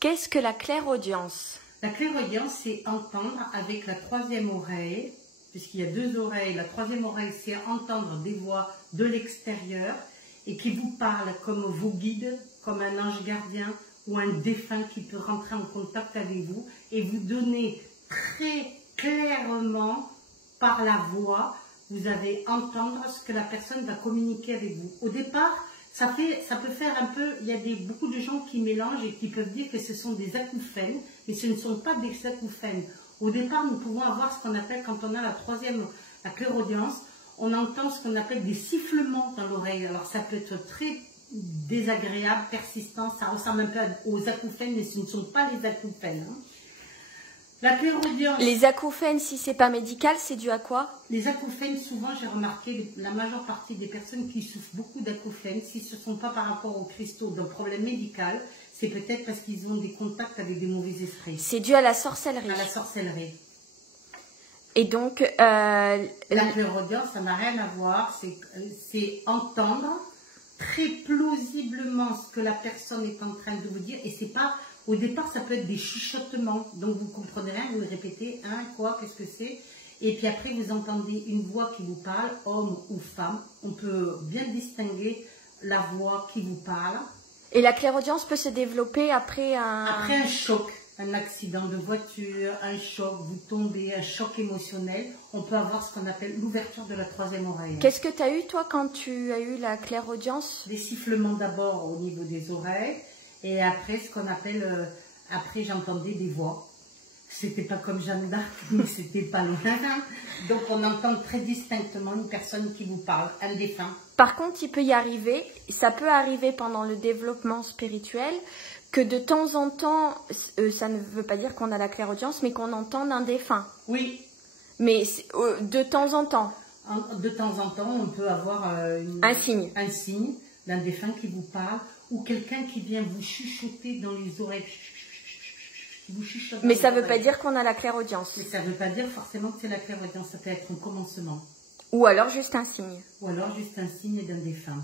Qu'est-ce que la clairaudience? La clairaudience, c'est entendre avec la troisième oreille, puisqu'il y a deux oreilles. La troisième oreille, c'est entendre des voix de l'extérieur et qui vous parlent comme vos guides, comme un ange gardien ou un défunt qui peut rentrer en contact avec vous et vous donner très clairement par la voix, vous allez entendre ce que la personne va communiquer avec vous. Au départ, ça peut faire un peu, il y a beaucoup de gens qui mélangent et qui peuvent dire que ce sont des acouphènes, mais ce ne sont pas des acouphènes. Au départ, nous pouvons avoir ce qu'on appelle, quand on a la clairaudience, on entend ce qu'on appelle des sifflements dans l'oreille. Alors ça peut être très désagréable, persistant, ça ressemble un peu aux acouphènes, mais ce ne sont pas les acouphènes. Hein. La clairaudience. Les acouphènes, si c'est pas médical, c'est dû à quoi? Les acouphènes, souvent, j'ai remarqué, la majeure partie des personnes qui souffrent beaucoup d'acouphènes, si ce ne sont pas par rapport aux cristaux d'un problème médical, c'est peut-être parce qu'ils ont des contacts avec des mauvais esprits. C'est dû à la sorcellerie. À la sorcellerie. Et donc, la clairaudience, ça n'a rien à voir, c'est entendre très plausiblement ce que la personne est en train de vous dire, et c'est pas... Au départ, ça peut être des chuchotements, donc vous comprenez rien, vous répétez, hein, quoi, qu'est-ce que c'est? Et puis après, vous entendez une voix qui vous parle, homme ou femme. On peut bien distinguer la voix qui vous parle. Et la clairaudience peut se développer après un... Après un choc, un accident de voiture, un choc, vous tombez, un choc émotionnel. On peut avoir ce qu'on appelle l'ouverture de la troisième oreille. Qu'est-ce que tu as eu, toi, quand tu as eu la clairaudience? Des sifflements d'abord au niveau des oreilles. Et après, ce qu'on appelle, après j'entendais des voix. C'était pas comme Jeanne d'Arc, mais c'était pas loin. Donc on entend très distinctement une personne qui vous parle, un défunt. Par contre, il peut y arriver, ça peut arriver pendant le développement spirituel, que de temps en temps, ça ne veut pas dire qu'on a la clairaudience, mais qu'on entende un défunt. Oui. Mais de temps en temps. De temps en temps, on peut avoir un signe d'un défunt qui vous parle, ou quelqu'un qui vient vous chuchoter dans les oreilles. Vous chuchote. Mais ça ne veut pas dire qu'on a la clairaudience. Mais ça ne veut pas dire forcément que c'est la clairaudience, ça peut être un commencement. Ou alors juste un signe. Ou alors juste un signe d'un défunt.